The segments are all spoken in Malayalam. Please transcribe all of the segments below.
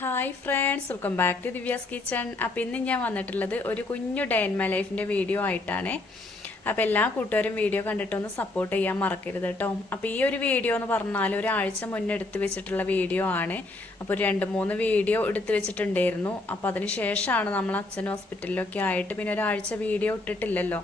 Hi friends welcome back to Divya's kitchen അപ്പോൾ ഇന്ന് ഞാൻ വന്നിട്ടുള്ളത് ഒരു കുഞ്ഞു ഡേ ഇൻ മൈ ലൈഫിന്റെ വീഡിയോ ആയിട്ടാണ്. അപ്പോൾ എല്ലാ കൂട്ടുകാരും വീഡിയോ കണ്ടിട്ടൊന്ന് സപ്പോർട്ട് ചെയ്യാൻ മറക്കരുത് കേട്ടോ അപ്പോൾ ഈ ഒരു വീഡിയോ എന്ന് പറഞ്ഞാൽ ഒരാഴ്ച മുന്നേ എടുത്തു വെച്ചിട്ടുള്ള വീഡിയോ ആണ്. അപ്പോൾ രണ്ട് മൂന്ന് വീഡിയോ എടുത്തു വെച്ചിട്ടുണ്ടായിരുന്നു. അപ്പോൾ അതിന് ശേഷമാണ് നമ്മൾ അച്ഛൻ ഹോസ്പിറ്റലിലൊക്കെ ആയിട്ട് പിന്നെ ഒരാഴ്ച വീഡിയോ ഇട്ടിട്ടില്ലല്ലോ.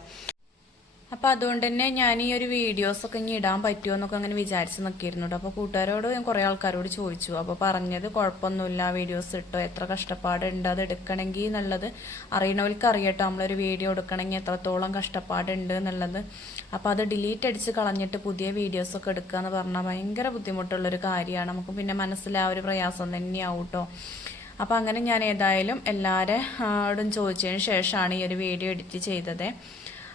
അപ്പോൾ അതുകൊണ്ട് തന്നെ ഞാൻ ഈ ഒരു വീഡിയോസൊക്കെ ഇനി ഇടാൻ പറ്റുമോ എന്നൊക്കെ അങ്ങനെ വിചാരിച്ച് നിൽക്കിയിരുന്നു കേട്ടോ. അപ്പോൾ കൂട്ടുകാരോട് ഞാൻ കുറേ ആൾക്കാരോട് ചോദിച്ചു. അപ്പോൾ പറഞ്ഞത് കുഴപ്പമൊന്നുമില്ല വീഡിയോസ് ഇട്ടോ എത്ര കഷ്ടപ്പാടുണ്ട് അത് എടുക്കണമെങ്കിൽ എന്നുള്ളത് അറിയണവർക്ക് അറിയട്ടോ. നമ്മളൊരു വീഡിയോ എടുക്കണമെങ്കിൽ എത്രത്തോളം കഷ്ടപ്പാടുണ്ട് എന്നുള്ളത്. അപ്പോൾ അത് ഡിലീറ്റ് അടിച്ച് കളഞ്ഞിട്ട് പുതിയ വീഡിയോസൊക്കെ എടുക്കുക എന്ന് പറഞ്ഞാൽ ഭയങ്കര ബുദ്ധിമുട്ടുള്ള ഒരു കാര്യമാണ്. നമുക്ക് പിന്നെ മനസ്സിൽ ആ ഒരു പ്രയാസം തന്നെയാവും കേട്ടോ. അപ്പോൾ അങ്ങനെ ഞാൻ ഏതായാലും എല്ലാവരോടും ചോദിച്ചതിന് ശേഷമാണ് ഈ ഒരു വീഡിയോ എഡിറ്റ് ചെയ്തത്.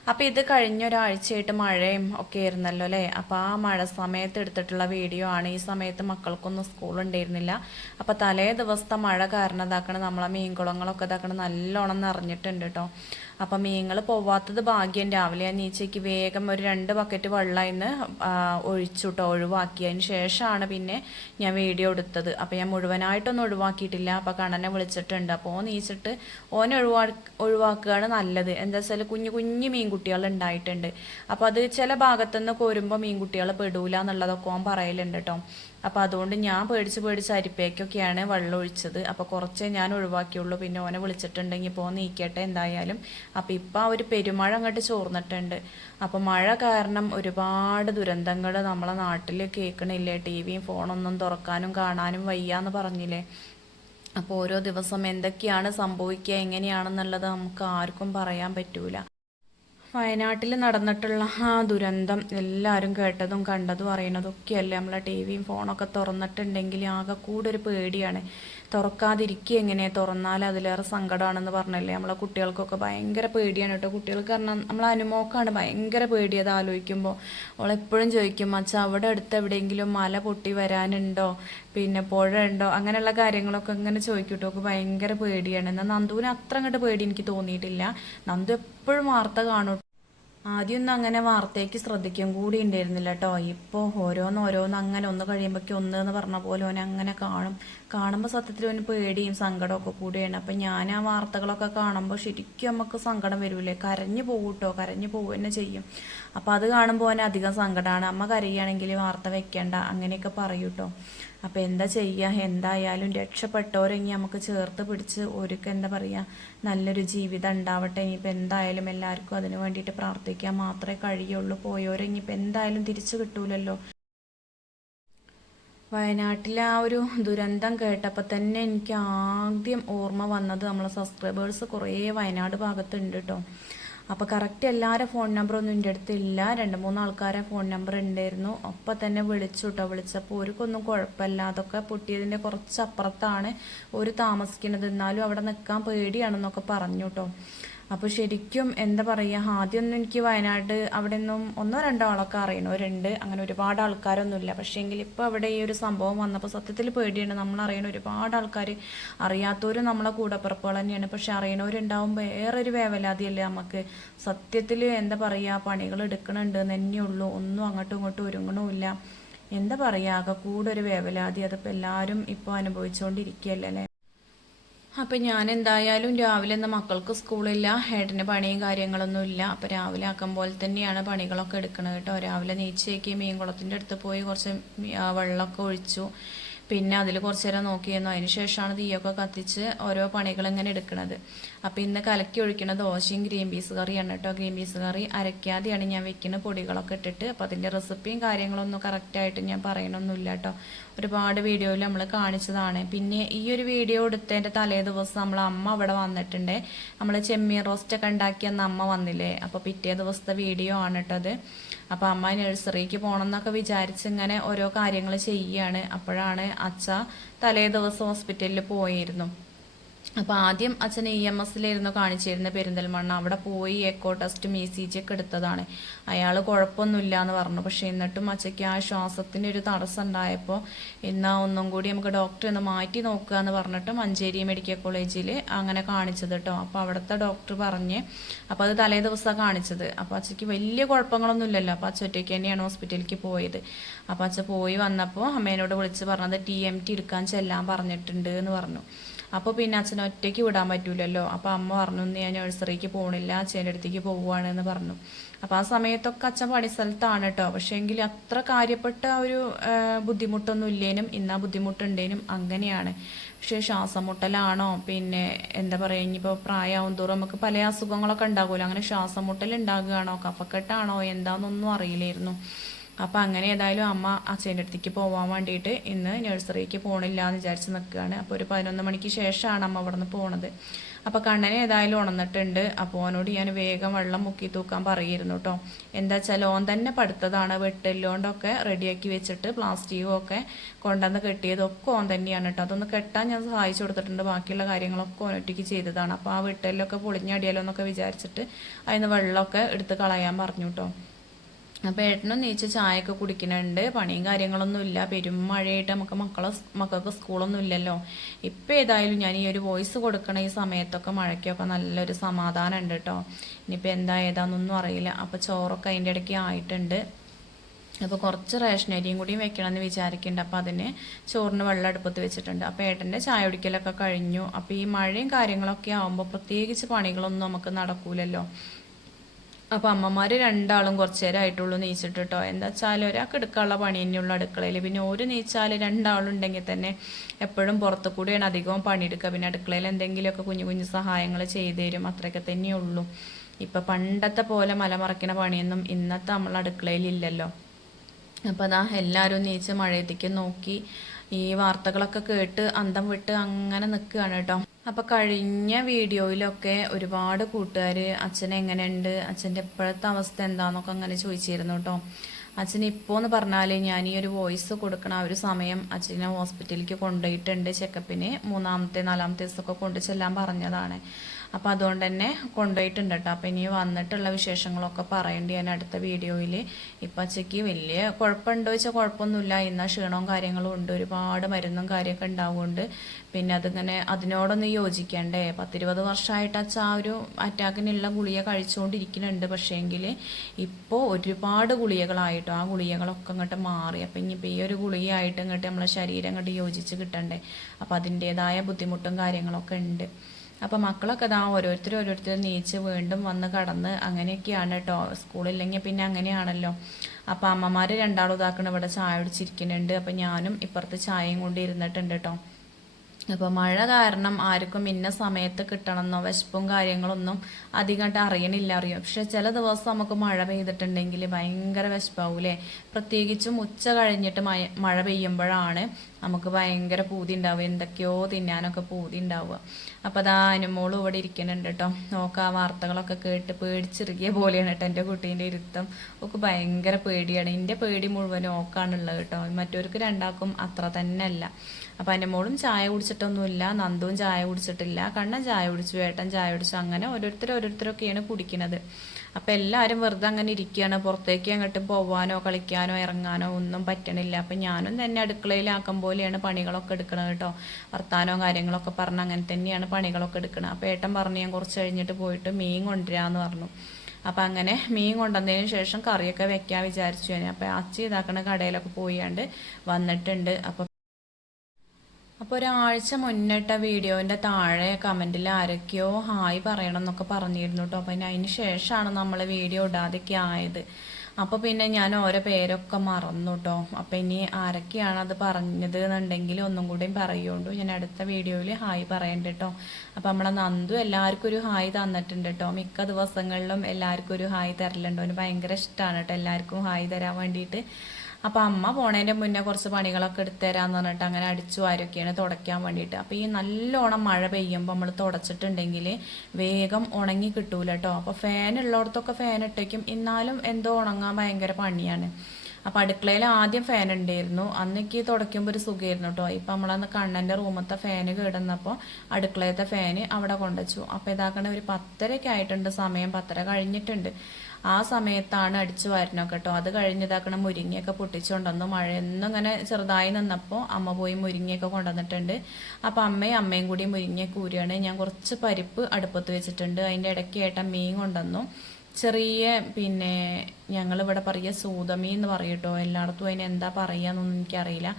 അപ്പോൾ ഇത് കഴിഞ്ഞ ഒരാഴ്ചയായിട്ട് മഴയും ഒക്കെ ആയിരുന്നല്ലോ അല്ലേ? അപ്പോൾ ആ മഴ സമയത്ത് എടുത്തിട്ടുള്ള വീഡിയോ ആണ്. ഈ സമയത്ത് മക്കൾക്കൊന്നും സ്കൂൾ ഉണ്ടായിരുന്നില്ല. അപ്പോൾ തലേ ദിവസത്തെ മഴ കാരണം ഇതാക്കണം നമ്മളെ മീൻകുളങ്ങളൊക്കെ ഇതാക്കണം നല്ലോണം നിറഞ്ഞിട്ടുണ്ട് കേട്ടോ അപ്പം മീനുകൾ പോവാത്തത് ഭാഗ്യം. രാവിലെ നീച്ചയ്ക്ക് വേഗം ഒരു രണ്ട് ബക്കറ്റ് വെള്ളം ഇന്ന് ഒഴിച്ചു കേട്ടോ ഒഴിവാക്കിയതിന് ശേഷമാണ് പിന്നെ ഞാൻ വീഡിയോ എടുത്തത്. അപ്പം ഞാൻ മുഴുവനായിട്ടൊന്നും ഒഴിവാക്കിയിട്ടില്ല. അപ്പം കണ്ണനെ വിളിച്ചിട്ടുണ്ട്. അപ്പോൾ നീച്ചിട്ട് ഓനെ ഒഴിവാ ഒഴിവാക്കുകയാണ് നല്ലത്. എന്താ വെച്ചാൽ കുഞ്ഞു കുഞ്ഞു മീൻകുട്ടികൾ ഉണ്ടായിട്ടുണ്ട് അപ്പോൾ അത് ചില ഭാഗത്തുനിന്ന് കോരുമ്പോൾ മീൻകുട്ടികൾ പെടൂല എന്നുള്ളതൊക്കെ ഓൻ പറയലുണ്ട് കേട്ടോ അപ്പോൾ അതുകൊണ്ട് ഞാൻ പേടിച്ച് പേടിച്ച് അരിപ്പേക്കൊക്കെയാണ് വെള്ളം ഒഴിച്ചത് അപ്പോൾ കുറച്ചേ ഞാൻ ഒഴിവാക്കിയുള്ളൂ. പിന്നെ ഓനെ വിളിച്ചിട്ടുണ്ടെങ്കിൽ ഇപ്പോൾ നീക്കട്ടെ എന്തായാലും. അപ്പോൾ ഇപ്പൊ ആ ഒരു പെരുമഴ അങ്ങോട്ട് ചോർന്നിട്ടുണ്ട്. അപ്പോൾ മഴ കാരണം ഒരുപാട് ദുരന്തങ്ങൾ നമ്മളെ നാട്ടിൽ കേൾക്കണില്ലേ? ടി വിയും ഫോണൊന്നും തുറക്കാനും കാണാനും വയ്യാന്ന് പറഞ്ഞില്ലേ? അപ്പോൾ ഓരോ ദിവസം എന്തൊക്കെയാണ് സംഭവിക്കുക എങ്ങനെയാണെന്നുള്ളത് നമുക്ക് ആർക്കും പറയാൻ പറ്റൂല. വയനാട്ടിൽ നടന്നിട്ടുള്ള ആ ദുരന്തം എല്ലാവരും കേട്ടതും കണ്ടതും അറിയണതും ഒക്കെയല്ലേ. നമ്മളെ ടി വിയും ഫോണൊക്കെ തുറന്നിട്ടുണ്ടെങ്കിൽ ആകെ കൂടെ ഒരു പേടിയാണ്. തുറക്കാതിരിക്കുക എങ്ങനെ? തുറന്നാൽ അതിലേറെ സങ്കടമാണെന്ന് പറഞ്ഞല്ലേ? നമ്മളെ കുട്ടികൾക്കൊക്കെ ഭയങ്കര പേടിയാണ് കേട്ടോ. കുട്ടികൾക്ക് കാരണം നമ്മളെ അനുമോക്കാണ് ഭയങ്കര പേടി അത് ആലോചിക്കുമ്പോൾ. അവളെപ്പോഴും ചോദിക്കും അച്ഛ അവിടെ അടുത്ത് എവിടെയെങ്കിലും മല പൊട്ടി വരാനുണ്ടോ? പിന്നെ പുഴ ഉണ്ടോ? അങ്ങനെയുള്ള കാര്യങ്ങളൊക്കെ ഇങ്ങനെ ചോദിക്കും ഒക്കെ ഭയങ്കര പേടിയാണ്. എന്നാൽ നന്ദുവിന് അത്ര അങ്ങോട്ട് പേടി എനിക്ക് തോന്നിയിട്ടില്ല. നന്ദു എപ്പോഴും വാർത്ത കാണും. ആദ്യമൊന്നും അങ്ങനെ വാർത്തയ്ക്ക് ശ്രദ്ധിക്കും കൂടി ഉണ്ടായിരുന്നില്ല കേട്ടോ ഇപ്പോൾ ഓരോന്ന് ഓരോന്ന് അങ്ങനെ ഒന്ന് കഴിയുമ്പോഴേക്കും ഒന്ന് എന്ന് പറഞ്ഞ പോലെ ഓനെ അങ്ങനെ കാണും. കാണുമ്പോൾ സത്യത്തിൽ ഓന് പേടിയും സങ്കടമൊക്കെ കൂടിയാണ്. അപ്പം ഞാൻ ആ വാർത്തകളൊക്കെ കാണുമ്പോൾ ശരിക്കും നമുക്ക് സങ്കടം വരൂലേ? കരഞ്ഞു പോകും കേട്ടോ കരഞ്ഞു പോകുക തന്നെ ചെയ്യും. അപ്പോൾ അത് കാണുമ്പോൾ ഓനെ അധികം സങ്കടമാണ് അമ്മ കരയുകയാണെങ്കിൽ വാർത്ത വെക്കേണ്ട. അങ്ങനെയൊക്കെ പറയൂട്ടോ. അപ്പോൾ എന്താ ചെയ്യുക എന്തായാലും രക്ഷപ്പെട്ടവരെങ്കിൽ നമുക്ക് ചേർത്ത് പിടിച്ച് ഒരുക്ക് എന്താ പറയുക നല്ലൊരു ജീവിതം ഉണ്ടാവട്ടെ. ഇനിയിപ്പോൾ എന്തായാലും എല്ലാവർക്കും അതിന് വേണ്ടിയിട്ട് പ്രാർത്ഥിക്കാൻ മാത്രമേ കഴിയുള്ളൂ. പോയവരെങ്കിപ്പോൾ എന്തായാലും തിരിച്ചു കിട്ടൂലല്ലോ. വയനാട്ടിലെ ആ ഒരു ദുരന്തം കേട്ടപ്പോൾ തന്നെ എനിക്ക് ആദ്യം ഓർമ്മ വന്നത് നമ്മളെ സബ്സ്ക്രൈബേഴ്സ് കുറേ വയനാട് ഭാഗത്തുണ്ട് കേട്ടോ അപ്പോൾ കറക്റ്റ് എല്ലാവരുടെ ഫോൺ നമ്പറൊന്നും എന്റെ അടുത്തില്ല രണ്ട് മൂന്ന് ആൾക്കാരെ ഫോൺ നമ്പർ ഉണ്ടായിരുന്നു അപ്പം തന്നെ വിളിച്ചു കേട്ടോ വിളിച്ചപ്പോൾ ഒരുക്കൊന്നും കുഴപ്പമില്ല അതൊക്കെ പൊട്ടിയതിന്റെ കുറച്ച് അപ്പുറത്താണ് ഒരു താമസിക്കുന്നത് എന്നാലും അവിടെ നിൽക്കാൻ പേടിയാണെന്നൊക്കെ പറഞ്ഞു കേട്ടോ അപ്പോൾ ശരിക്കും എന്താ പറയുക ആദ്യമൊന്നും എനിക്ക് വയനാട് അവിടെ നിന്നും ഒന്നോ രണ്ടോ ആളൊക്കെ അറിയണവരുണ്ട്. അങ്ങനെ ഒരുപാട് ആൾക്കാരൊന്നുമില്ല. പക്ഷേ എങ്കിൽ ഇപ്പോൾ അവിടെ ഈ ഒരു സംഭവം വന്നപ്പോൾ സത്യത്തിൽ പേടിയാണ്. നമ്മൾ അറിയണ ഒരുപാട് ആൾക്കാർ അറിയാത്തവരും നമ്മളെ കൂടപ്പിറപ്പുകൾ തന്നെയാണ്. പക്ഷെ അറിയണവരുണ്ടാവുമ്പോൾ വേറൊരു വേവലാതിയല്ലേ നമുക്ക്. സത്യത്തിൽ എന്താ പറയുക പണികൾ എടുക്കണുണ്ട് തന്നെയുള്ളൂ ഒന്നും അങ്ങോട്ടും ഇങ്ങോട്ടും ഒരുങ്ങണമില്ല എന്താ പറയുക ആകെ കൂടെ ഒരു വേവലാതി അതിപ്പോൾ എല്ലാവരും ഇപ്പോൾ അനുഭവിച്ചുകൊണ്ടിരിക്കുകയല്ലേ അപ്പം ഞാൻ എന്തായാലും രാവിലെ ഇന്ന് മക്കൾക്ക് സ്കൂളില്ല ഏട്ടന് പണിയും കാര്യങ്ങളൊന്നും ഇല്ല അപ്പം രാവിലെ ആക്കം പോലെ തന്നെയാണ് പണികളൊക്കെ എടുക്കുന്നത് കേട്ടോ. രാവിലെ നീച്ചേക്ക് മീൻകുളത്തിന്റെ അടുത്ത് പോയി കുറച്ച് വെള്ളമൊക്കെ ഒഴിച്ചു. പിന്നെ അതിൽ കുറച്ചു നേരം നോക്കിയിരുന്നു. അതിന് ശേഷമാണ് തീയൊക്കെ കത്തിച്ച് ഓരോ പണികൾ ഇങ്ങനെ എടുക്കുന്നത് അപ്പോൾ ഇന്ന് കലക്കി ഒഴിക്കുന്ന ദോശയും ഗ്രീൻ പീസ് കറിയാണ് കേട്ടോ ഗ്രീൻ പീസ് കറി അരയ്ക്കാതെയാണ് ഞാൻ വെക്കുന്ന പൊടികളൊക്കെ ഇട്ടിട്ട് അപ്പോൾ അതിന്റെ റെസിപ്പിയും കാര്യങ്ങളൊന്നും കറക്റ്റായിട്ട് ഞാൻ പറയണമൊന്നുമില്ല കേട്ടോ ഒരുപാട് വീഡിയോയിൽ നമ്മൾ കാണിച്ചതാണ്. പിന്നെ ഈ ഒരു വീഡിയോ എടുത്തതിന്റെ തലേ ദിവസം നമ്മൾ അമ്മ അവിടെ വന്നിട്ടുണ്ട്. നമ്മൾ ചെമ്മീൻ റോസ്റ്റൊക്കെ ഉണ്ടാക്കിയെന്ന് അമ്മ വന്നില്ലേ? അപ്പോൾ പിറ്റേ ദിവസത്തെ വീഡിയോ ആണ് കേട്ടത് അപ്പോൾ അമ്മ നഴ്സറിക്ക് പോകണം എന്നൊക്കെ വിചാരിച്ച് ഇങ്ങനെ ഓരോ കാര്യങ്ങൾ ചെയ്യുകയാണ് അപ്പോഴാണ് അച്ഛ തലേ ദിവസം ഹോസ്പിറ്റലിൽ പോയിരുന്നു. അപ്പോൾ ആദ്യം അച്ഛൻ ഇ എം എസിലായിരുന്നു കാണിച്ചിരുന്ന പെരിന്തൽമണ്ണ. അവിടെ പോയി എക്കോ ടെസ്റ്റും ഇ സി ജി ഒക്കെ എടുത്തതാണ്. അയാൾ കുഴപ്പമൊന്നുമില്ല എന്ന് പറഞ്ഞു. പക്ഷേ എന്നിട്ടും അച്ഛയ്ക്ക് ആ ശ്വാസത്തിന് ഒരു തടസ്സം ഉണ്ടായപ്പോൾ എന്നാ ഒന്നും കൂടി നമുക്ക് ഡോക്ടറെ ഒന്ന് മാറ്റി നോക്കുക എന്ന് പറഞ്ഞിട്ട് മഞ്ചേരി മെഡിക്കൽ കോളേജിൽ അങ്ങനെ കാണിച്ചത് കേട്ടോ അപ്പോൾ അവിടുത്തെ ഡോക്ടർ പറഞ്ഞ് അപ്പോൾ അത് തലേ ദിവസമാണ് കാണിച്ചത്. അപ്പോൾ അച്ഛയ്ക്ക് വലിയ കുഴപ്പങ്ങളൊന്നും ഇല്ലല്ലോ അപ്പോൾ അച്ഛ ഒറ്റയ്ക്ക് തന്നെയാണ് ഹോസ്പിറ്റലിലേക്ക് പോയത്. അപ്പോൾ അച്ഛ പോയി വന്നപ്പോൾ അമ്മേനോട് വിളിച്ച് പറഞ്ഞത് ടി എം ടി എടുക്കാൻ ചെല്ലാൻ പറഞ്ഞിട്ടുണ്ട് എന്ന് പറഞ്ഞു. അപ്പോൾ പിന്നെ അച്ഛനെ ഒറ്റയ്ക്ക് വിടാൻ പറ്റൂലല്ലോ. അപ്പോൾ അമ്മ പറഞ്ഞു "ഇന്ന് ഞാൻ നഴ്സറിക്ക് പോകണില്ല അച്ഛന്റെ അടുത്തേക്ക് പോവുകയാണെന്ന് പറഞ്ഞു. അപ്പോൾ ആ സമയത്തൊക്കെ അച്ഛൻ പണിസ്ഥലത്താണ് കേട്ടോ. പക്ഷേ എങ്കിൽ അത്ര കാര്യപ്പെട്ട ഒരു ബുദ്ധിമുട്ടൊന്നും ഇല്ലേനും ഇന്നാ ബുദ്ധിമുട്ടുണ്ടേനും അങ്ങനെയാണ്. പക്ഷേ ശ്വാസം മുട്ടലാണോ? പിന്നെ എന്താ പറയുക ഇനിയിപ്പോൾ പ്രായമാവും തോറും നമുക്ക് പല അസുഖങ്ങളൊക്കെ ഉണ്ടാകുമല്ലോ. അങ്ങനെ ശ്വാസം മുട്ടൽ ഉണ്ടാകുകയാണോ? കഫക്കെട്ടാണോ? എന്താണെന്നൊന്നും അറിയില്ലായിരുന്നു. അപ്പം അങ്ങനെ ഏതായാലും അമ്മ അച്ഛന്റെ അടുത്തേക്ക് പോകാൻ വേണ്ടിയിട്ട് ഇന്ന് നഴ്സറിക്ക് പോകണില്ല എന്ന് വിചാരിച്ച് നിൽക്കുകയാണ് അപ്പോൾ ഒരു പതിനൊന്ന് മണിക്ക് ശേഷമാണ് അമ്മ അവിടെ നിന്ന് പോണത്. അപ്പോൾ കണ്ണനെ ഏതായാലും ഉണർന്നിട്ടുണ്ട് അപ്പോൾ അവനോട് ഞാൻ വേഗം വെള്ളം മുക്കി തൂക്കാൻ പറയുമായിരുന്നു കേട്ടോ എന്താ വെച്ചാൽ ഓൻ തന്നെ പടുത്തതാണ്. വെട്ടല്ലോണ്ടൊക്കെ റെഡിയാക്കി വെച്ചിട്ട് പ്ലാസ്റ്റിക്കും ഒക്കെ കൊണ്ടുവന്ന് കെട്ടിയതൊക്കെ ഓൻ തന്നെയാണ് കേട്ടോ അതൊന്ന് കെട്ടാൻ ഞാൻ സഹായിച്ചു കൊടുത്തിട്ടുണ്ട്. ബാക്കിയുള്ള കാര്യങ്ങളൊക്കെ ഓനൊറ്റയ്ക്ക് ചെയ്തതാണ്. അപ്പോൾ ആ വെട്ടലിലൊക്കെ പൊളിഞ്ഞടിയാലോ എന്നൊക്കെ വിചാരിച്ചിട്ട് അതിന് വെള്ളമൊക്കെ എടുത്ത് കളയാൻ പറഞ്ഞു കേട്ടോ അപ്പോൾ ഏട്ടനും നീച്ച് ചായയൊക്കെ കുടിക്കുന്നുണ്ട് പണിയും കാര്യങ്ങളൊന്നും ഇല്ല. പെരും മഴയായിട്ട് നമുക്ക് മക്കളെ മക്കൾക്ക് സ്കൂളൊന്നും ഇല്ലല്ലോ. ഇപ്പം ഏതായാലും ഞാൻ ഈ ഒരു വോയിസ് കൊടുക്കണ ഈ സമയത്തൊക്കെ മഴയ്ക്കൊക്കെ നല്ലൊരു സമാധാനം ഉണ്ട് കേട്ടോ. ഇനിയിപ്പോൾ എന്താ ഏതാന്നൊന്നും അറിയില്ല. അപ്പോൾ ചോറൊക്കെ അതിന്റെ ഇടയ്ക്ക് ആയിട്ടുണ്ട്. അപ്പോൾ കുറച്ച് റേഷൻ അരിയും കൂടിയും വെക്കണമെന്ന് വിചാരിക്കുന്നുണ്ട്. അപ്പോൾ അതിന് ചോറിന് വെള്ളം അടുപ്പത്ത് വെച്ചിട്ടുണ്ട്. അപ്പോൾ ഏട്ടന്റെ ചായ കുടിക്കലൊക്കെ കഴിഞ്ഞു. അപ്പോൾ ഈ മഴയും കാര്യങ്ങളൊക്കെ ആകുമ്പോൾ പ്രത്യേകിച്ച് പണികളൊന്നും നമുക്ക് നടക്കൂലല്ലോ. അപ്പോൾ അമ്മമാർ രണ്ടാളും കുറച്ച് നേരമായിട്ടുള്ളൂ നീച്ചിട്ട് കേട്ടോ എന്താ വെച്ചാൽ ഒരാൾക്ക് എടുക്കാനുള്ള പണി തന്നെയുള്ള അടുക്കളയിൽ പിന്നെ ഒരു നീച്ചാൽ രണ്ടാളുണ്ടെങ്കിൽ തന്നെ എപ്പോഴും പുറത്തു കൂടിയാണ് അധികവും പണിയെടുക്കുക. പിന്നെ അടുക്കളയിൽ എന്തെങ്കിലുമൊക്കെ കുഞ്ഞു കുഞ്ഞു സഹായങ്ങൾ ചെയ്തു തരും. അത്രയൊക്കെ തന്നെയുള്ളൂ ഇപ്പം പണ്ടത്തെ പോലെ മലമറക്കുന്ന പണിയൊന്നും ഇന്നത്തെ നമ്മൾ അടുക്കളയിൽ ഇല്ലല്ലോ. അപ്പോൾ അതാ എല്ലാവരും നീച്ച് മഴയത്തേക്ക് നോക്കി ഈ വാർത്തകളൊക്കെ കേട്ട് അന്തം വിട്ട് അങ്ങനെ നിൽക്കുകയാണ് കേട്ടോ. അപ്പോൾ കഴിഞ്ഞ വീഡിയോയിലൊക്കെ ഒരുപാട് കൂട്ടുകാർ അച്ഛൻ എങ്ങനെയുണ്ട്? അച്ഛന്റെ ഇപ്പോഴത്തെ അവസ്ഥ എന്താണെന്നൊക്കെ അങ്ങനെ ചോദിച്ചിരുന്നു കേട്ടോ. അച്ഛൻ ഇപ്പോൾ എന്ന് പറഞ്ഞാൽ ഞാൻ ഈ ഒരു വോയിസ് കൊടുക്കണ ആ ഒരു സമയം അച്ഛനെ ഹോസ്പിറ്റലിലേക്ക് കൊണ്ടുപോയിട്ടുണ്ട്. ചെക്കപ്പിന് മൂന്നാമത്തെ നാലാമത്തെ ദിവസമൊക്കെ കൊണ്ടു ചെല്ലാൻ പറഞ്ഞതാണ്. അപ്പോൾ അതുകൊണ്ട് തന്നെ കൊണ്ടുപോയിട്ടുണ്ട് കേട്ടോ അപ്പോൾ ഇനി വന്നിട്ടുള്ള വിശേഷങ്ങളൊക്കെ പറയേണ്ടി ഞാൻ അടുത്ത വീഡിയോയിൽ ഇപ്പം അച്ഛയ്ക്ക് വലിയ കുഴപ്പമുണ്ടോ വെച്ചാൽ കുഴപ്പമൊന്നുമില്ല. എന്നാൽ ക്ഷീണവും കാര്യങ്ങളും ഉണ്ട്. ഒരുപാട് മരുന്നും കാര്യമൊക്കെ ഉണ്ടാവുകൊണ്ട് പിന്നെ അതിങ്ങനെ അതിനോടൊന്ന് യോജിക്കണ്ടേ. പത്തിരുപത് വർഷമായിട്ട് അച്ഛ ആ ഒരു അറ്റാക്കിനുള്ള ഗുളിക കഴിച്ചുകൊണ്ടിരിക്കുന്നുണ്ട്. പക്ഷേങ്കിൽ ഇപ്പോൾ ഒരുപാട് ഗുളികകളായിട്ടോ. ആ ഗുളികകളൊക്കെ അങ്ങോട്ട് മാറി. അപ്പം ഇനിയിപ്പോൾ ഈ ഒരു ഗുളികയായിട്ട് ഇങ്ങോട്ട് നമ്മളെ ശരീരം അങ്ങോട്ട് യോജിച്ച് കിട്ടണ്ടേ. അപ്പം അതിന്റേതായ ബുദ്ധിമുട്ടും കാര്യങ്ങളൊക്കെ ഉണ്ട്. അപ്പം മക്കളൊക്കെ ഇതാ ഓരോരുത്തർ ഓരോരുത്തർ നീച്ച് വീണ്ടും വന്ന് കടന്ന് അങ്ങനെയൊക്കെയാണ് കേട്ടോ സ്കൂളില്ലെങ്കിൽ പിന്നെ അങ്ങനെയാണല്ലോ. അപ്പം അമ്മമാർ രണ്ടാളും ഇതാക്കണം ഇവിടെ ചായ കുടിച്ചിരിക്കുന്നുണ്ട്. അപ്പം ഞാനും ഇപ്പുറത്ത് ചായയും കൊണ്ട് ഇരുന്നിട്ടുണ്ട് കേട്ടോ അപ്പോൾ മഴ കാരണം ആർക്കും ഇന്ന സമയത്ത് കിട്ടണമെന്നോ വിശപ്പും കാര്യങ്ങളൊന്നും അധികമായിട്ട് അറിയണില്ല. അറിയും? പക്ഷെ ചില ദിവസം നമുക്ക് മഴ പെയ്തിട്ടുണ്ടെങ്കിൽ ഭയങ്കര വിശപ്പാവൂലേ പ്രത്യേകിച്ചും ഉച്ച കഴിഞ്ഞിട്ട് മഴ പെയ്യുമ്പോഴാണ് നമുക്ക് ഭയങ്കര പൂതി ഉണ്ടാവുക. എന്തൊക്കെയോ തിന്നാനൊക്കെ പൂതി ഉണ്ടാവുക. അപ്പോൾ അതാ അനുമോളും ഇവിടെ ഇരിക്കുന്നുണ്ട് കേട്ടോ. നോക്ക ആ വാർത്തകളൊക്കെ കേട്ട് പേടിച്ചിറുകിയ പോലെയാണ് കേട്ടോ എന്റെ കുട്ടീന്റെ ഇരുത്തം. ഒക്കെ ഭയങ്കര പേടിയാണ്. എന്റെ പേടി മുഴുവൻ ഓക്കാണുള്ളത് കേട്ടോ. മറ്റവർക്ക് രണ്ടാക്കും അത്ര തന്നെ അല്ല അപ്പം അനുമോളും ചായ കുടിച്ചിട്ടൊന്നുമില്ല. നന്ദുവും ചായ കുടിച്ചിട്ടില്ല. കണ്ണൻ ചായ കുടിച്ചു ഏട്ടൻ ചായ കുടിച്ചു. അങ്ങനെ ഓരോരുത്തർ ഓരോരുത്തരൊക്കെയാണ് കുടിക്കുന്നത്. അപ്പം എല്ലാവരും വെറുതെ അങ്ങനെ ഇരിക്കുകയാണ്. പുറത്തേക്ക് അങ്ങോട്ട് പോവാനോ കളിക്കാനോ ഇറങ്ങാനോ ഒന്നും പറ്റണില്ല. അപ്പം ഞാനും തന്നെ അടുക്കളയിലാക്കും പോലെയാണ് പണികളൊക്കെ എടുക്കണത് കേട്ടോ. വർത്താനോ കാര്യങ്ങളൊക്കെ പറഞ്ഞ് അങ്ങനെ തന്നെയാണ് പണികളൊക്കെ എടുക്കണത്. അപ്പം ഏട്ടൻ പറഞ്ഞു ഞാൻ കുറച്ച് കഴിഞ്ഞിട്ട് പോയിട്ട് മീൻ കൊണ്ടുവരാമെന്ന് പറഞ്ഞു. അപ്പം അങ്ങനെ മീൻ കൊണ്ടുവന്നതിന് ശേഷം കറിയൊക്കെ വെക്കാൻ വിചാരിച്ചു ഞാൻ. അപ്പം അച്ചി ഇതാക്കണ കടയിലൊക്കെ പോയാണ്ട് വന്നിട്ടുണ്ട്. അപ്പം അപ്പോൾ ഒരാഴ്ച മുന്നിട്ട വീഡിയോന്റെ താഴെ കമന്റിൽ ആരൊക്കെയോ ഹായ് പറയണം എന്നൊക്കെ പറഞ്ഞിരുന്നു കേട്ടോ അപ്പം അതിന് ശേഷമാണ് നമ്മൾ വീഡിയോ ഇടാതൊക്കെ ആയത്. അപ്പോൾ പിന്നെ ഞാൻ ഓരോ പേരൊക്കെ മറന്നു കേട്ടോ അപ്പം ഇനി ആരൊക്കെയാണ് അത് പറഞ്ഞത് എന്നുണ്ടെങ്കിൽ ഒന്നും കൂടിയും പറയുള്ളൂ. ഞാൻ അടുത്ത വീഡിയോയിൽ ഹായ് പറയണ്ട കേട്ടോ അപ്പം നമ്മളെ നന്ദു എല്ലാവർക്കും ഒരു ഹായ് തന്നിട്ടുണ്ട് കേട്ടോ മിക്ക ദിവസങ്ങളിലും എല്ലാവർക്കും ഒരു ഹായ് തരലുണ്ടോ. അവന് ഭയങ്കര ഇഷ്ടമാണ് കേട്ടോ എല്ലാവർക്കും ഹായ് തരാൻ വേണ്ടിയിട്ട്. അപ്പോൾ അമ്മ പോണേന്റെ മുന്നേ കുറച്ച് പണികളൊക്കെ എടുത്തു തരാമെന്ന് പറഞ്ഞിട്ട് അങ്ങനെ അടിച്ചു വാരൊക്കെയാണ് തുടയ്ക്കാൻ വേണ്ടിയിട്ട്. അപ്പോൾ ഈ നല്ലോണം മഴ പെയ്യുമ്പോൾ നമ്മൾ തുടച്ചിട്ടുണ്ടെങ്കിൽ വേഗം ഉണങ്ങി കിട്ടൂല കേട്ടോ അപ്പോൾ ഫാൻ ഉള്ളിടത്തൊക്കെ ഫാൻ ഇട്ടേക്കും. എന്നാലും എന്തോ ഉണങ്ങാൻ ഭയങ്കര പണിയാണ്. അപ്പോൾ അടുക്കളയിൽ ആദ്യം ഫാൻ ഉണ്ടായിരുന്നു. അന്നേക്ക് തുടയ്ക്കുമ്പോൾ ഒരു സുഖമായിരുന്നു കേട്ടോ ഇപ്പം നമ്മളന്ന് കണ്ണന്റെ റൂമത്തെ ഫാന് കേടുന്നപ്പോൾ അടുക്കളയത്തെ ഫാന് അവിടെ കൊണ്ടുവച്ചു. അപ്പോൾ ഇതാക്കണ ഒരു പത്തരയൊക്കെ ആയിട്ടുണ്ട് സമയം. പത്തര കഴിഞ്ഞിട്ടുണ്ട്. ആ സമയത്താണ് അടിച്ചു വാരണോ കേട്ടോ. അത് കഴിഞ്ഞതാക്കണം മുരിങ്ങയൊക്കെ പൊട്ടിച്ചുകൊണ്ടുവന്നു. മഴയൊന്നും ഇങ്ങനെ ചെറുതായി നിന്നപ്പോൾ അമ്മ പോയി മുരിങ്ങയൊക്കെ കൊണ്ടുവന്നിട്ടുണ്ട്. അപ്പോൾ അമ്മയും അമ്മയും കൂടി മുരിങ്ങയൊക്കെ ഊരിയാണ് ഞാൻ കുറച്ച് പരിപ്പ് അടുപ്പത്ത് വെച്ചിട്ടുണ്ട്. അതിന്റെ ഇടയ്ക്ക് ഏട്ടൻ മീൻ കൊണ്ടുവന്നു. ചെറിയ പിന്നെ ഞങ്ങളിവിടെ പറയുക സൂതമീൻ എന്ന് പറയും കേട്ടോ. എല്ലായിടത്തും അതിന് എന്താ പറയുകയെന്നൊന്നും എനിക്കറിയില്ല.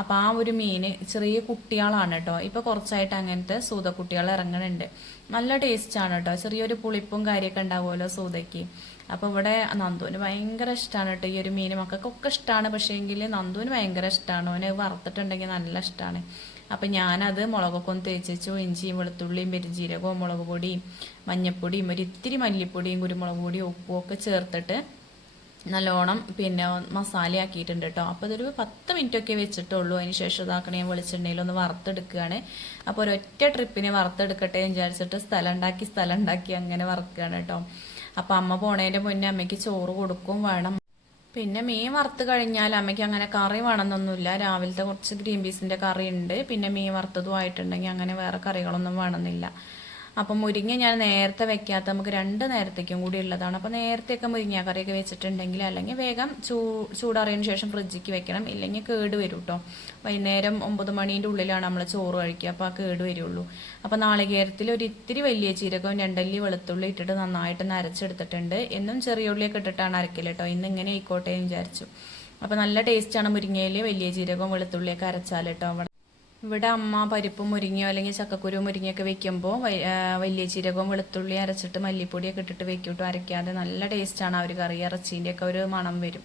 അപ്പോൾ ആ ഒരു മീൻ ചെറിയ കുട്ടികളാണ് കേട്ടോ. ഇപ്പോൾ കുറച്ചായിട്ട് അങ്ങനത്തെ സൂതക്കുട്ടികൾ ഇറങ്ങുന്നുണ്ട് നല്ല ടേസ്റ്റാണ് കേട്ടോ. ചെറിയൊരു പുളിപ്പും കാര്യമൊക്കെ ഉണ്ടാവുമല്ലോ സൂതയ്ക്ക്. അപ്പോൾ ഇവിടെ നന്ദുവിന് ഭയങ്കര ഇഷ്ടമാണ് കേട്ടോ ഈ ഒരു മീൻ മക്കൾക്കൊക്കെ ഇഷ്ടമാണ് പക്ഷേ എങ്കിൽ നന്ദുവിന് ഭയങ്കര ഇഷ്ടമാണ് ഓനെ വറുത്തിട്ടുണ്ടെങ്കിൽ നല്ല ഇഷ്ടമാണ് അപ്പം ഞാനത് മുളകൊക്കെ ഒന്ന് തേച്ചു ഇഞ്ചിയും വെളുത്തുള്ളിയും പെരുജീരകവും മുളക് പൊടിയും മഞ്ഞപ്പൊടിയും ഒരു ഇത്തിരി മല്ലിപ്പൊടിയും കുരുമുളക് പൊടിയും ഉപ്പും ഒക്കെ ചേർത്തിട്ട് നല്ലോണം പിന്നെ മസാല ആക്കിയിട്ടുണ്ട് കേട്ടോ. അപ്പോൾ അതൊരു പത്ത് മിനിറ്റ് ഒക്കെ വെച്ചിട്ടുള്ളൂ. അതിന് ശേഷം ഇതാക്കണേ ഞാൻ വെളിച്ചെണ്ണയിൽ ഒന്ന് വറുത്തെടുക്കുകയാണ്. അപ്പോൾ ഒരൊറ്റ ട്രിപ്പിന് വറുത്തെടുക്കട്ടെ എന്ന് വിചാരിച്ചിട്ട് സ്ഥലം ഉണ്ടാക്കി സ്ഥലം ഉണ്ടാക്കി അങ്ങനെ വറുക്കുകയാണ് കേട്ടോ. അപ്പോൾ അമ്മ പോണേന്റെ മുന്നേ അമ്മയ്ക്ക് ചോറ് കൊടുക്കും വേണം. പിന്നെ മീൻ വറുത്ത് കഴിഞ്ഞാൽ അമ്മയ്ക്ക് അങ്ങനെ കറി വേണമെന്നൊന്നുമില്ല. രാവിലത്തെ കുറച്ച് ഗ്രീൻ പീസിന്റെ കറി ഉണ്ട്. പിന്നെ മീൻ വറുത്തതും ആയിട്ടുണ്ടെങ്കിൽ അങ്ങനെ വേറെ കറികളൊന്നും വേണമെന്നില്ല. അപ്പം മുരിങ്ങ ഞാൻ നേരത്തെ വെക്കാത്ത നമുക്ക് രണ്ട് നേരത്തേക്കും കൂടി ഉള്ളതാണ്. അപ്പോൾ നേരത്തെയൊക്കെ മുരിങ്ങ കറിയൊക്കെ വെച്ചിട്ടുണ്ടെങ്കിൽ അല്ലെങ്കിൽ വേഗം ചൂ ചൂടാറിയതിന് ശേഷം ഫ്രിഡ്ജിക്ക് വെക്കണം. ഇല്ലെങ്കിൽ കേട് വരും കേട്ടോ വൈകുന്നേരം ഒമ്പത് മണീന്റെ ഉള്ളിലാണ് നമ്മൾ ചോറ് കഴിക്കുക. അപ്പോൾ ആ കേട് വരുള്ളൂ. അപ്പോൾ നാളികേരത്തിൽ ഒരു ഇത്തിരി വലിയ ജീരകവും രണ്ടല്ലി വെളുത്തുള്ളി ഇട്ടിട്ട് നന്നായിട്ട് നരച്ചെടുത്തിട്ടുണ്ട്. എന്നും ചെറിയ ഉള്ളിയൊക്കെ ഇട്ടിട്ടാണ് അരക്കൽ കേട്ടോ ഇന്ന് ഇങ്ങനെ ആയിക്കോട്ടെ എന്ന് വിചാരിച്ചു. അപ്പോൾ നല്ല ടേസ്റ്റാണ് മുരിങ്ങയിൽ വലിയ ജീരകവും വെളുത്തുള്ളിയൊക്കെ അരച്ചാൽ കേട്ടോ അവിടെ ഇവിടെ അമ്മ പരിപ്പ് മുരിങ്ങയോ അല്ലെങ്കിൽ ചക്കക്കുരു മുരിങ്ങയൊക്കെ വെക്കുമ്പോൾ വലിയ ജീരകവും വെളുത്തുള്ളി അരച്ചിട്ട് മല്ലിപ്പൊടിയൊക്കെ ഇട്ടിട്ട് വെക്കൂട്ടോ അരയ്ക്കാതെ നല്ല ടേസ്റ്റാണ് ആ ഒരു കറി. ഇറച്ചീന്റെയൊക്കെ ഒരു മണം വരും.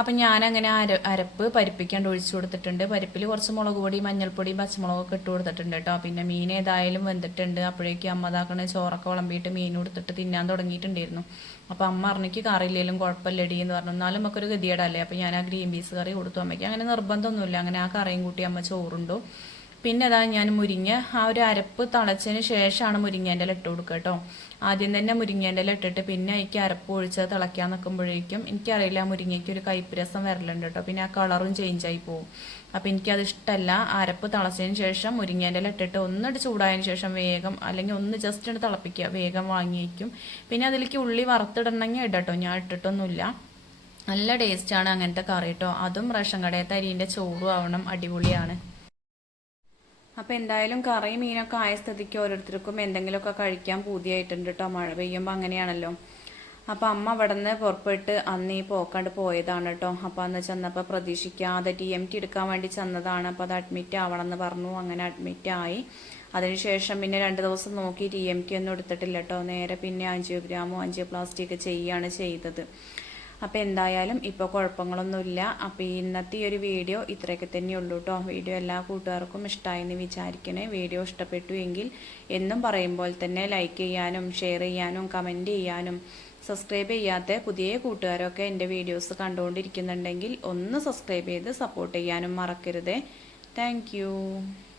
അപ്പം ഞാനങ്ങനെ അര അരപ്പ് പരിപ്പിക്കാണ്ട് ഒഴിച്ചു കൊടുത്തിട്ടുണ്ട്. പരിപ്പിൽ കുറച്ച് മുളക് പൊടി മഞ്ഞൾപ്പൊടി പച്ചമുളകൊക്കെ ഇട്ട് കൊടുത്തിട്ടുണ്ട് കേട്ടോ. പിന്നെ മീൻ ഏതായാലും വെന്തിട്ടുണ്ട്. അപ്പോഴേക്കും അമ്മ താക്കണ ചോറൊക്കെ വിളമ്പിയിട്ട് മീൻ കൊടുത്തിട്ട് തിന്നാൻ തുടങ്ങിയിട്ടുണ്ടായിരുന്നു. അപ്പോൾ അമ്മ അറിഞ്ഞിക്ക് കറിയില്ലെങ്കിലും കുഴപ്പമില്ലടി എന്ന് പറഞ്ഞു. എന്നാലും നമുക്കൊരു ഗതിയടല്ലേ അപ്പോൾ ഞാൻ ആ ഗ്രീൻ പീസ് കറി കൊടുത്തു അമ്മയ്ക്ക്. അങ്ങനെ നിർബന്ധമൊന്നുമില്ല. അങ്ങനെ ആ കറിയും കൂട്ടി അമ്മ ചോറുണ്ടു. പിന്നെ അതാ ഞാൻ മുരിങ്ങ ആ ഒരു അരപ്പ് തിളച്ചതിന് ശേഷമാണ് മുരിങ്ങേന്റെ ഇല ഇട്ട് കൊടുക്കുക കേട്ടോ. ആദ്യം തന്നെ മുരിങ്ങേന്റെ ഇല ഇട്ടിട്ട് പിന്നെ എനിക്ക് അരപ്പ് ഒഴിച്ച് തിളയ്ക്കാൻ നിൽക്കുമ്പോഴേക്കും എനിക്കറിയില്ല മുരിങ്ങയ്ക്ക് ഒരു കയ്പ്പ് രസം വരലുണ്ട് കേട്ടോ. പിന്നെ ആ കളറും ചേഞ്ച് ആയി പോകും അപ്പം എനിക്കത് ഇഷ്ടമല്ല അരപ്പ് തിളച്ചതിന് ശേഷം മുരിങ്ങേന്റെ ഇല ഇട്ടിട്ട് ഒന്നിട്ട് ചൂടായതിന് ശേഷം വേഗം അല്ലെങ്കിൽ ഒന്ന് ജസ്റ്റ് ഒന്ന് തിളപ്പിക്കുക. വേഗം വാങ്ങി വയ്ക്കും. പിന്നെ അതിലേക്ക് ഉള്ളി വറുത്തിടണമെങ്കിൽ ഇടട്ടോ ഞാൻ ഇട്ടിട്ടൊന്നുമില്ല. നല്ല ടേസ്റ്റാണ് അങ്ങനത്തെ കറി കേട്ടോ. അതും റേഷൻ കടയത്തെ അരിന്റെ ചോറും ആവണം. അടിപൊളിയാണ്. അപ്പോൾ എന്തായാലും കറി മീനൊക്കെ ആയ സ്ഥിതിക്ക് ഓരോരുത്തർക്കും എന്തെങ്കിലുമൊക്കെ കഴിക്കാൻ പൂതിയായിട്ടുണ്ട് കേട്ടോ മഴ പെയ്യുമ്പോൾ അങ്ങനെയാണല്ലോ. അപ്പോൾ അമ്മ അവിടെ നിന്ന് പുറപ്പെട്ട് അന്ന് ഈ പോക്കാണ്ട് പോയതാണ് കേട്ടോ അപ്പോൾ അന്ന് ചെന്നപ്പോൾ പ്രതീക്ഷിക്കാതെ ടി എം ടി എടുക്കാൻ വേണ്ടി ചെന്നതാണ്. അപ്പോൾ അത് അഡ്മിറ്റ് ആവണം എന്ന് പറഞ്ഞു. അങ്ങനെ അഡ്മിറ്റ് ആയി. അതിനുശേഷം പിന്നെ രണ്ട് ദിവസം നോക്കി ടി എം ടി ഒന്നും എടുത്തിട്ടില്ല കേട്ടോ നേരെ പിന്നെ അഞ്ചിയോഗ്രാമോ അഞ്ചിയോപ്ലാസ്റ്റി ഒക്കെ ചെയ്യുകയാണ് ചെയ്തത്. അപ്പോൾ എന്തായാലും ഇപ്പോൾ കുഴപ്പങ്ങളൊന്നുമില്ല. അപ്പോൾ ഇന്നത്തെ ഈ ഒരു വീഡിയോ ഇത്രയൊക്കെ തന്നെയുള്ളൂ കേട്ടോ വീഡിയോ എല്ലാ കൂട്ടുകാർക്കും ഇഷ്ടമായി എന്ന് വിചാരിക്കണേ. വീഡിയോ ഇഷ്ടപ്പെട്ടു എങ്കിൽ എന്നും പറയുമ്പോൾ തന്നെ ലൈക്ക് ചെയ്യാനും ഷെയർ ചെയ്യാനും കമന്റ് ചെയ്യാനും സബ്സ്ക്രൈബ് ചെയ്യാത്ത പുതിയ കൂട്ടുകാരൊക്കെ എന്റെ വീഡിയോസ് കണ്ടുകൊണ്ടിരിക്കുന്നുണ്ടെങ്കിൽ ഒന്ന് സബ്സ്ക്രൈബ് ചെയ്ത് സപ്പോർട്ട് ചെയ്യാനും മറക്കരുത്. താങ്ക്